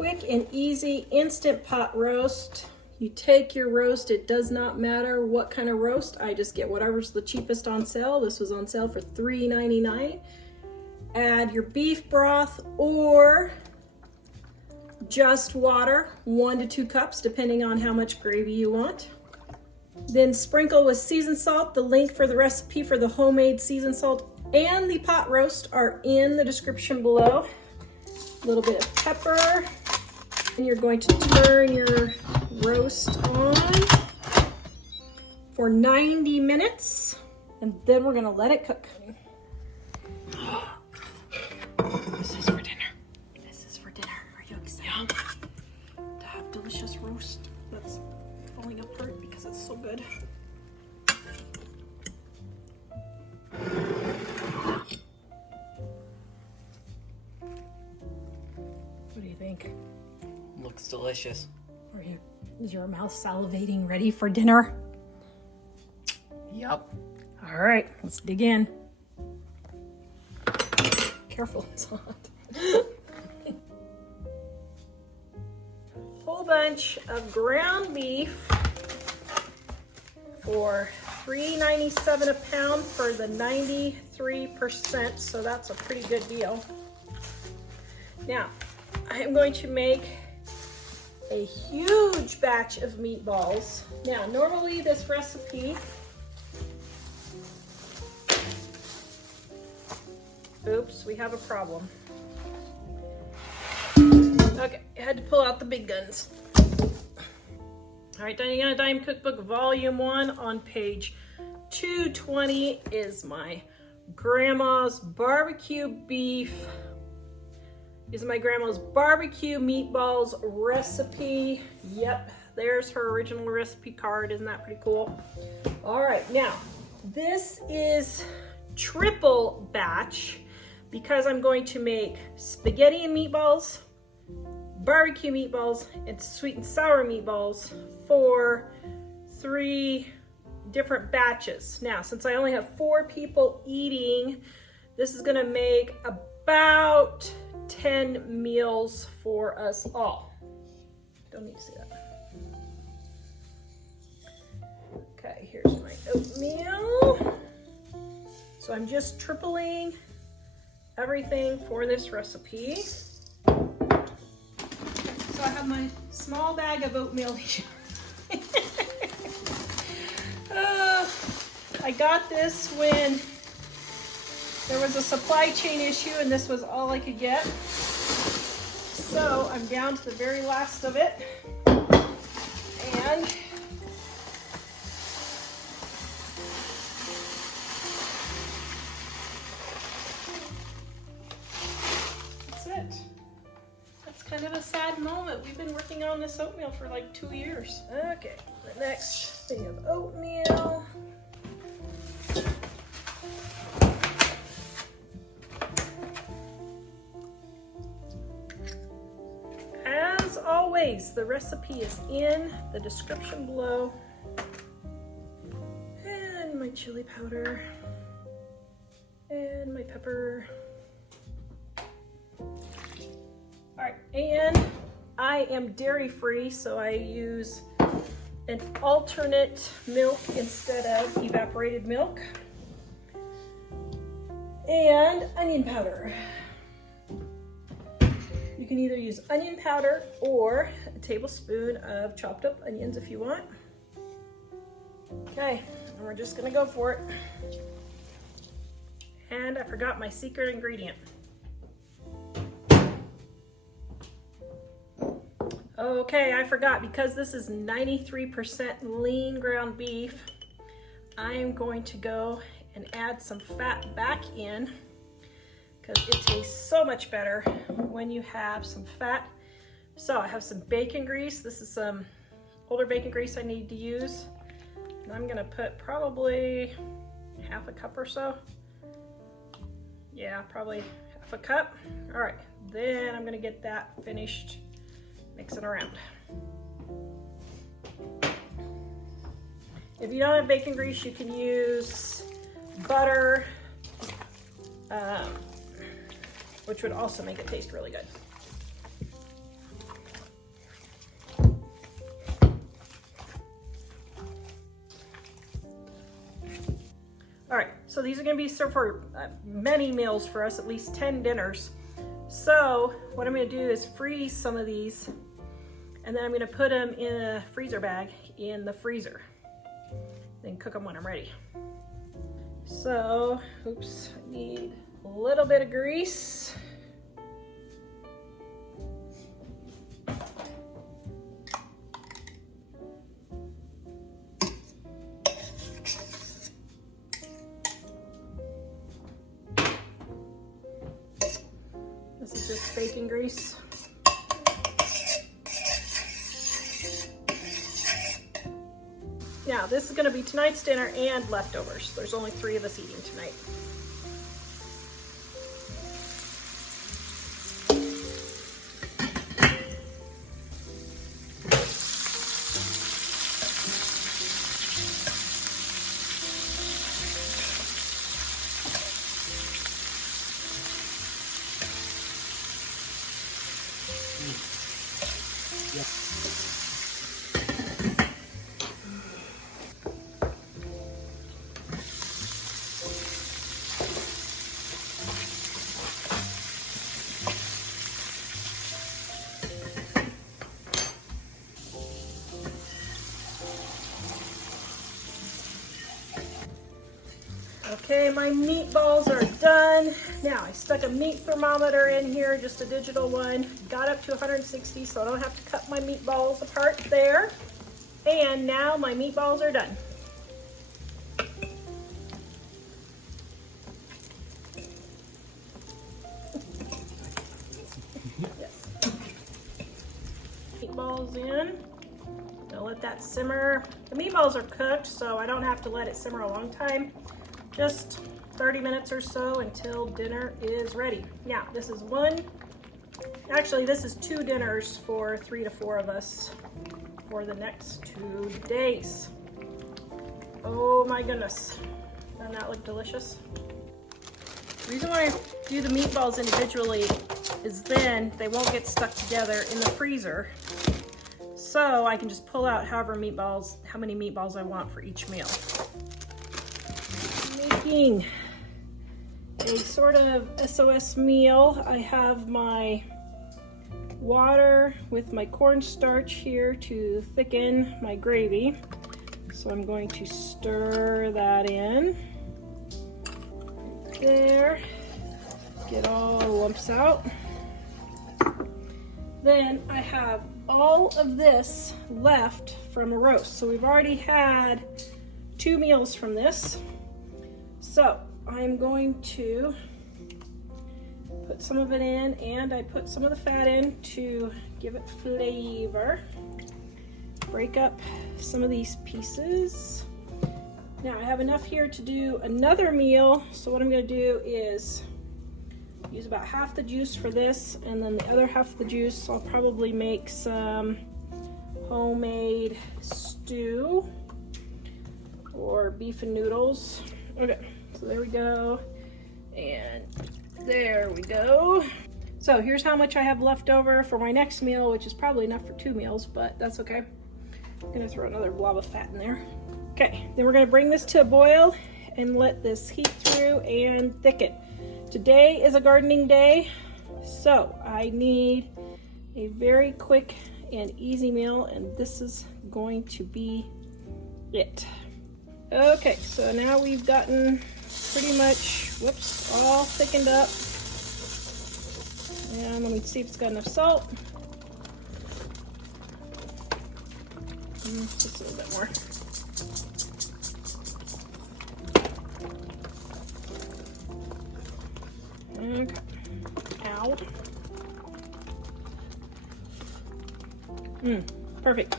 quick and easy instant pot roast. You take your roast, it does not matter what kind of roast. I just get whatever's the cheapest on sale. This was on sale for $3.99. Add your beef broth or just water, 1 to 2 cups, depending on how much gravy you want. Then sprinkle with seasoned salt. The link for the recipe for the homemade seasoned salt and the pot roast are in the description below. A little bit of pepper. And you're going to turn your roast on for 90 minutes. And then we're gonna let it cook. This is for dinner. This is for dinner. Are you excited to have delicious roast that's falling apart because it's so good? What do you think? Looks delicious. Is your mouth salivating, ready for dinner? Yep. All right, let's dig in. Careful, it's hot. Whole bunch of ground beef for $3.97 a pound for the 93%, so that's a pretty good deal. Now, I'm going to make a huge batch of meatballs. Now, normally this recipe, oops, we have a problem. Okay, I had to pull out the big guns. All right, Diana Dime Cookbook Volume 1 on page 220 is my grandma's barbecue beef. Is my grandma's barbecue meatballs recipe. Yep, there's her original recipe card. Isn't that pretty cool? All right, now this is triple batch because I'm going to make spaghetti and meatballs, barbecue meatballs, and sweet and sour meatballs for 3 different batches. Now, since I only have 4 people eating, this is gonna make about 10 meals for us all. Don't need to see that. Okay, here's my oatmeal. So I'm just tripling everything for this recipe. So I have my small bag of oatmeal here. I got this when there was a supply chain issue and this was all I could get. So I'm down to the very last of it. And that's it. That's kind of a sad moment. We've been working on this oatmeal for like 2 years. Okay, the next thing of oatmeal. As always, the recipe is in the description below. And my chili powder. And my pepper. Alright, and I am dairy free, so I use an alternate milk instead of evaporated milk. And onion powder. You can either use onion powder or a tablespoon of chopped up onions if you want. Okay, and we're just gonna go for it. And I forgot my secret ingredient. Okay, I forgot, because this is 93% lean ground beef, I am going to go and add some fat back in because it tastes so much better when you have some fat. So I have some bacon grease. This is some older bacon grease I need to use. And I'm gonna put probably half a cup or so. Yeah, probably half a cup. All right, then I'm gonna get that finished mixing around. If you don't have bacon grease, you can use butter, which would also make it taste really good. So these are gonna be served for many meals for us, at least 10 dinners. So what I'm gonna do is freeze some of these, and then I'm gonna put them in a freezer bag in the freezer. Then cook them when I'm ready. So, oops, I need a little bit of grease. This is just bacon grease. Now, this is going to be tonight's dinner and leftovers. There's only 3 of us eating tonight. Okay, my meatballs are done. Now, I stuck a meat thermometer in here, just a digital one. Got up to 160, so I don't have to cut my meatballs apart there. And now my meatballs are done. Yes. Meatballs in. I'll let that simmer. The meatballs are cooked, so I don't have to let it simmer a long time. Just 30 minutes or so until dinner is ready. Now, this is this is 2 dinners for 3 to 4 of us for the next 2 days. Oh my goodness. Doesn't that look delicious? The reason why I do the meatballs individually is then they won't get stuck together in the freezer. So I can just pull out how many meatballs I want for each meal. Making a sort of SOS meal. I have my water with my cornstarch here to thicken my gravy. So I'm going to stir that in. Right there. Get all the lumps out. Then I have all of this left from a roast. So we've already had 2 meals from this. So I'm going to put some of it in, and I put some of the fat in to give it flavor. Break up some of these pieces. Now I have enough here to do another meal. So what I'm going to do is use about half the juice for this, and then the other half of the juice I'll probably make some homemade stew or beef and noodles. Okay, so there we go, and there we go. So here's how much I have left over for my next meal, which is probably enough for 2 meals, but that's okay. I'm gonna throw another blob of fat in there. Okay, then we're gonna bring this to a boil and let this heat through and thicken. Today is a gardening day, so I need a very quick and easy meal, and this is going to be it. Okay, so now we've gotten pretty much, all thickened up. And let me see if it's got enough salt. Just a little bit more. Okay. Ow. Perfect.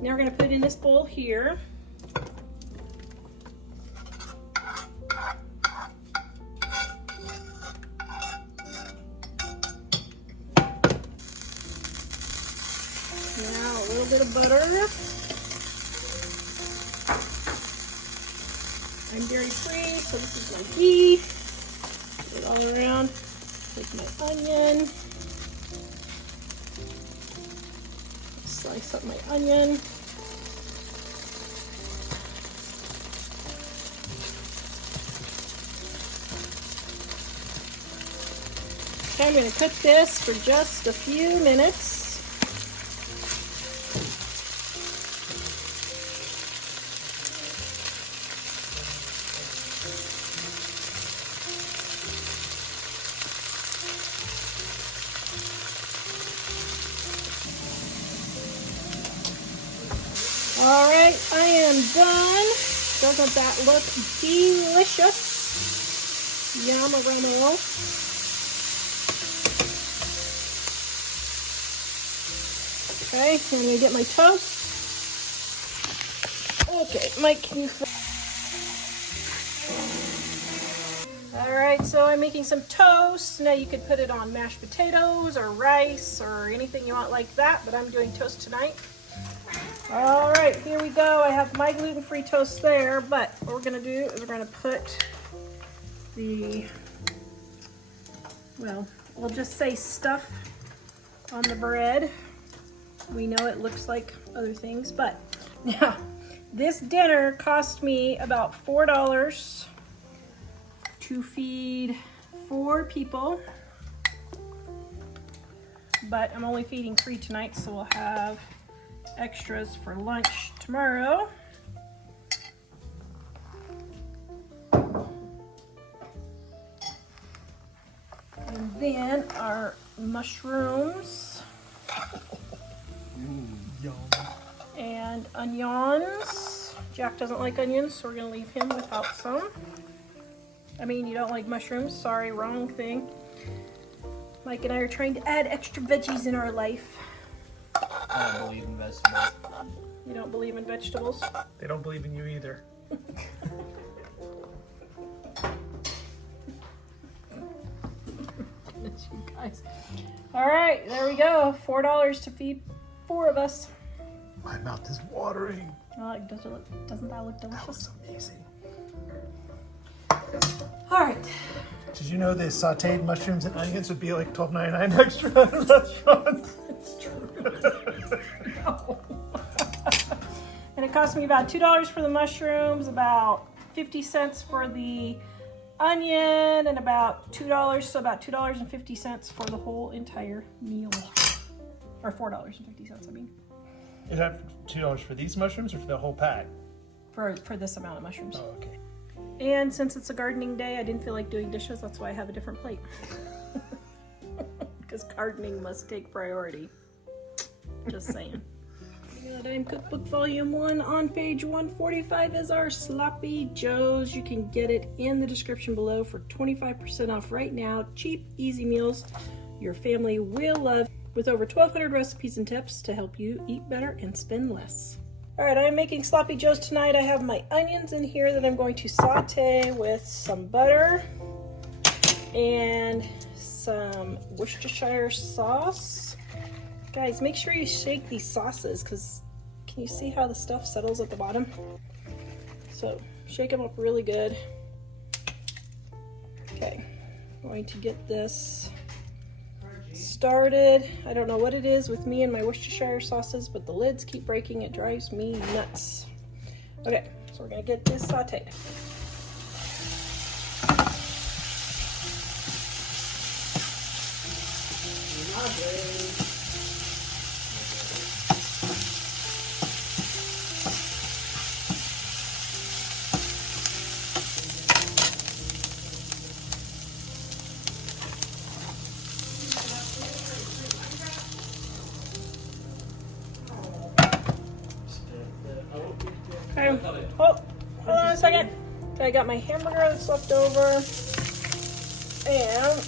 Now we're going to put it in this bowl here. Now a little bit of butter. I'm dairy free, so this is my ghee. Put it all around. Take my onion. Slice up my onion. Okay, I'm going to cook this for just a few minutes. All right, I am done. Doesn't that look delicious? Yum-a-rummo. Okay, I'm gonna get my toast. Okay, Mike, can you... All right, so I'm making some toast. Now you could put it on mashed potatoes or rice or anything you want like that, but I'm doing toast tonight. All right, here we go. I have my gluten-free toast there, but what we're gonna do is we're gonna put the, well, we'll just say stuff on the bread. We know it looks like other things, but now this dinner cost me about $4 to feed 4 people, but I'm only feeding 3 tonight, so we'll have extras for lunch tomorrow. And then our mushrooms Yum. and onions. Jack doesn't like onions, so we're gonna leave him without some. I mean, you don't like mushrooms, sorry, wrong thing. Mike and I are trying to add extra veggies in our life. I don't believe in vegetables. You don't believe in vegetables? They don't believe in you either. You guys. All right, there we go. $4 to feed 4 of us. My mouth is watering. Doesn't that look That delicious? was amazing. All right. Did you know the sauteed mushrooms and onions would be like $12.99 extra at a restaurant? It's true. No. And it cost me about $2 for the mushrooms, about 50 cents for the onion, and about $2, so about $2.50 for the whole entire meal. Or $4.50, I mean. Is that $2 for these mushrooms or for the whole pack? For this amount of mushrooms. Oh, okay. And since it's a gardening day, I didn't feel like doing dishes. That's why I have a different plate. Because gardening must take priority. Just saying. Dime Cookbook Volume 1 on page 145 is our Sloppy Joes. You can get it in the description below for 25% off right now. Cheap, easy meals your family will love, with over 1,200 recipes and tips to help you eat better and spend less. All right, I'm making Sloppy Joes tonight. I have my onions in here that I'm going to saute with some butter and some Worcestershire sauce. Guys, make sure you shake these sauces, because can you see how the stuff settles at the bottom? So shake them up really good. Okay, I'm going to get this started. I don't know what it is with me and my Worcestershire sauces, but the lids keep breaking. It drives me nuts. Okay, so we're gonna get this sauteed. Okay, hold on a second. Okay, I got my hamburger that's left over, and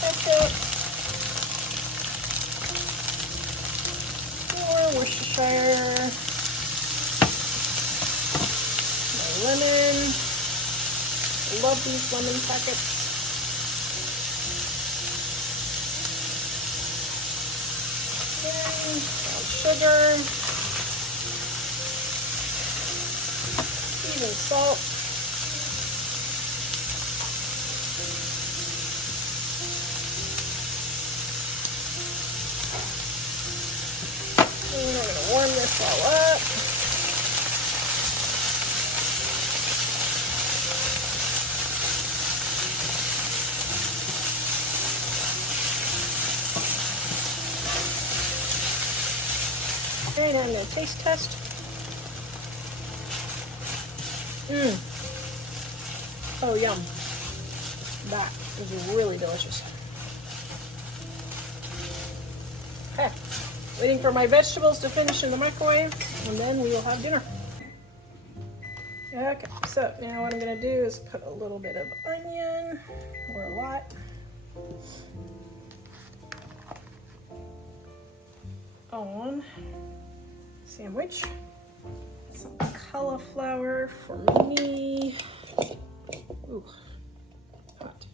ketchup, more Worcestershire, my lemon. I love these lemon packets. Sugar, even salt, and I'm going to warm this all up. Okay, now I'm gonna taste test. Oh, yum. That is really delicious. Okay, waiting for my vegetables to finish in the microwave, and then we will have dinner. Okay, so now what I'm gonna do is put a little bit of onion, or a lot. On sandwich. Some cauliflower for me. Ooh, hot.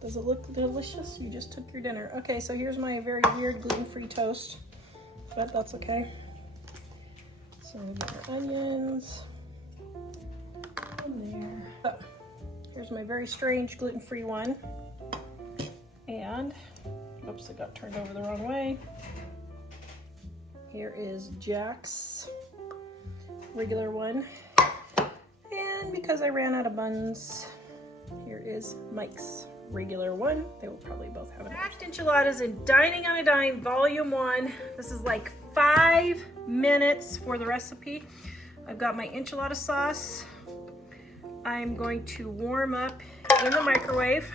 Does it look delicious? You just took your dinner. Okay, so here's my very weird gluten-free toast, but that's okay. So we get our onions in there. So, here's my very strange gluten-free one. And, oops, it got turned over the wrong way. Here is Jack's regular one. And because I ran out of buns, here is Mike's regular one. They will probably both have it. Packed enchiladas in Dining on a Dime, Volume 1. This is like 5 minutes for the recipe. I've got my enchilada sauce. I'm going to warm up in the microwave.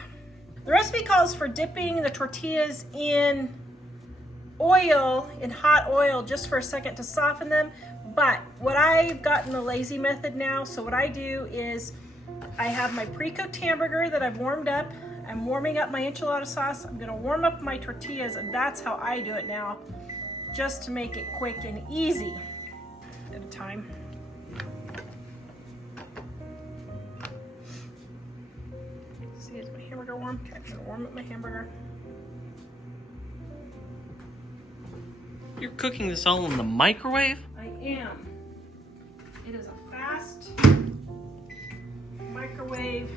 The recipe calls for dipping the tortillas in oil, in hot oil, just for a second to soften them. But what I've gotten the lazy method now, so what I do is I have my pre-cooked hamburger that I've warmed up. I'm warming up my enchilada sauce. I'm gonna warm up my tortillas, and that's how I do it now, just to make it quick and easy at a time. See, is my hamburger warm? Okay, I'm gonna warm up my hamburger. You're cooking this all in the microwave? I am. It is a fast microwave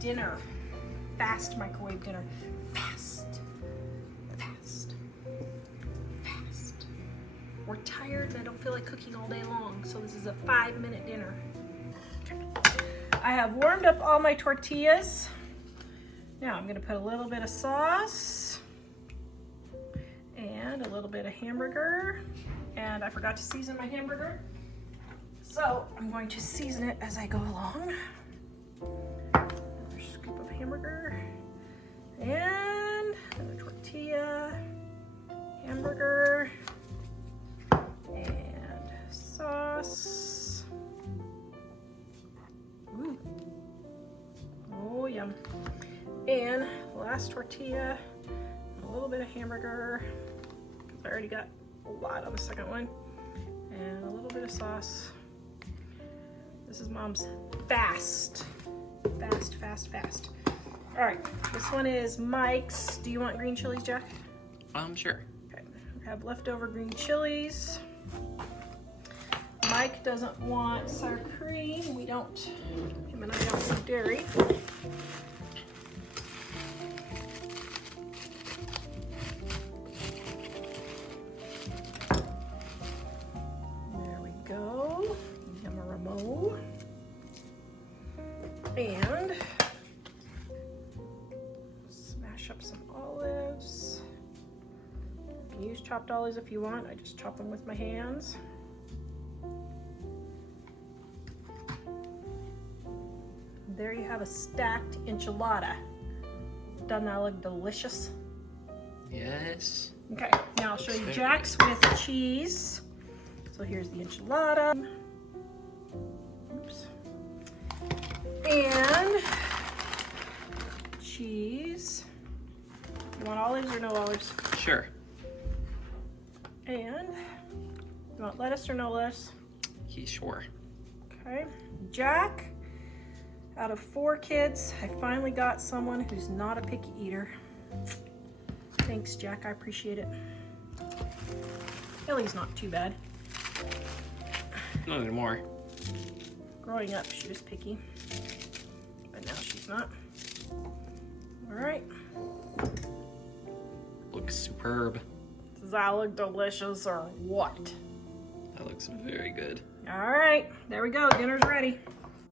dinner. Fast microwave dinner. Fast. Fast. Fast. We're tired and I don't feel like cooking all day long, so this is a 5-minute dinner. I have warmed up all my tortillas. Now I'm gonna put a little bit of sauce and a little bit of hamburger. And I forgot to season my hamburger, so I'm going to season it as I go along. Another scoop of hamburger and another tortilla, hamburger, and sauce. Ooh. Oh, yum. And last tortilla, a little bit of hamburger, because I already got a lot on the second one, and a little bit of sauce. This is Mom's fast. Fast, fast, fast. All right, this one is Mike's. Do you want green chilies, Jack? Sure. Okay, we have leftover green chilies. Mike doesn't want sour cream. We don't, him and I don't eat dairy. There we go. Yum-a-ramo. And smash up some olives. You can use chopped olives if you want. I just chop them with my hands. There you have a stacked enchilada. Doesn't that look delicious? Yes. Okay, now I'll show you Jack's with cheese. So here's the enchilada. Oops. And cheese. You want olives or no olives? Sure. And you want lettuce or no lettuce? Yeah, sure. Okay. Jack, out of 4 kids, I finally got someone who's not a picky eater. Thanks, Jack. I appreciate it. Ellie's not too bad. Not anymore. Growing up, she was picky, but now she's not. All right. Looks superb. Does that look delicious or what? That looks very good. All right, there we go. Dinner's ready.